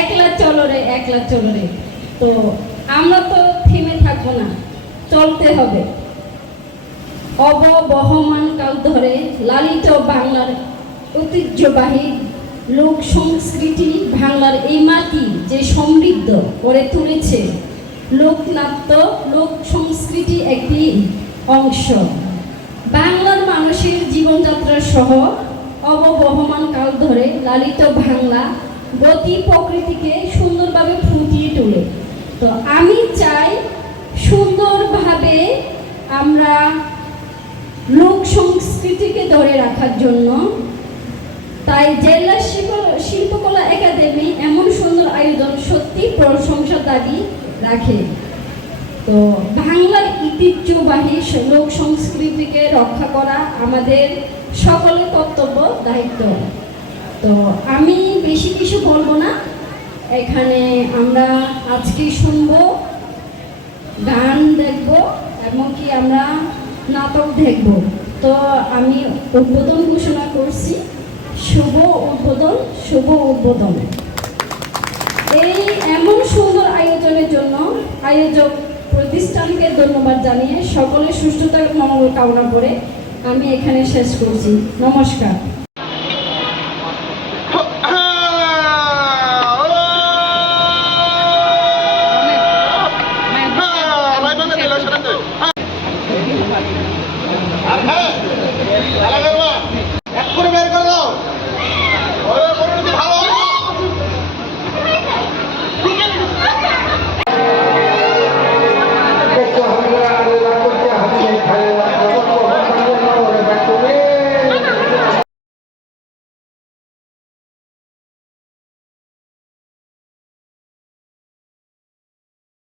একলা চলো রে একলা চলো রে। তো আমরা তো থেমে থাকব না, চলতে হবে। অববহমান কাল ধরে লালিত বাংলার ঐতিহ্যবাহী লোক সংস্কৃতি বাংলার এই মাটি যে সমৃদ্ধ করে তুলেছে, লোকনাট্য, লোক সংস্কৃতি একটি অংশ। বাংলার মানুষের জীবনযাত্রা সহ অববহমান কাল ধরে লালিত বাংলা গতি প্রকৃতিকে সুন্দরভাবে ফুটিয়ে তোলে। তো আমি চাই সুন্দরভাবে আমরা লোক সংস্কৃতিকে ধরে রাখার জন্য। তাই জেলা শিল্প, শিল্পকলা একাডেমি এমন সুন্দর আয়োজন সত্যি প্রশংসার দাবি রাখে। তো বাংলার ঐতিহ্যবাহী লোক সংস্কৃতিকে রক্ষা করা আমাদের সকলের কর্তব্য, দায়িত্ব। তো আমি বেশি কিছু বলব না। এখানে আমরা আজকে শুনব, গান দেখব, এমনকি আমরা নাটক দেখব। তো আমি উদ্বোধন ঘোষণা করছি, শুভ উদ্বোধন শুভ উদ্বোধন। এই এমন সুন্দর আয়োজনের জন্য আয়োজক প্রতিষ্ঠানকে ধন্যবাদ জানিয়ে সকলের সুস্থতার মঙ্গল কামনা করে আমি এখানে শেষ করছি। নমস্কার।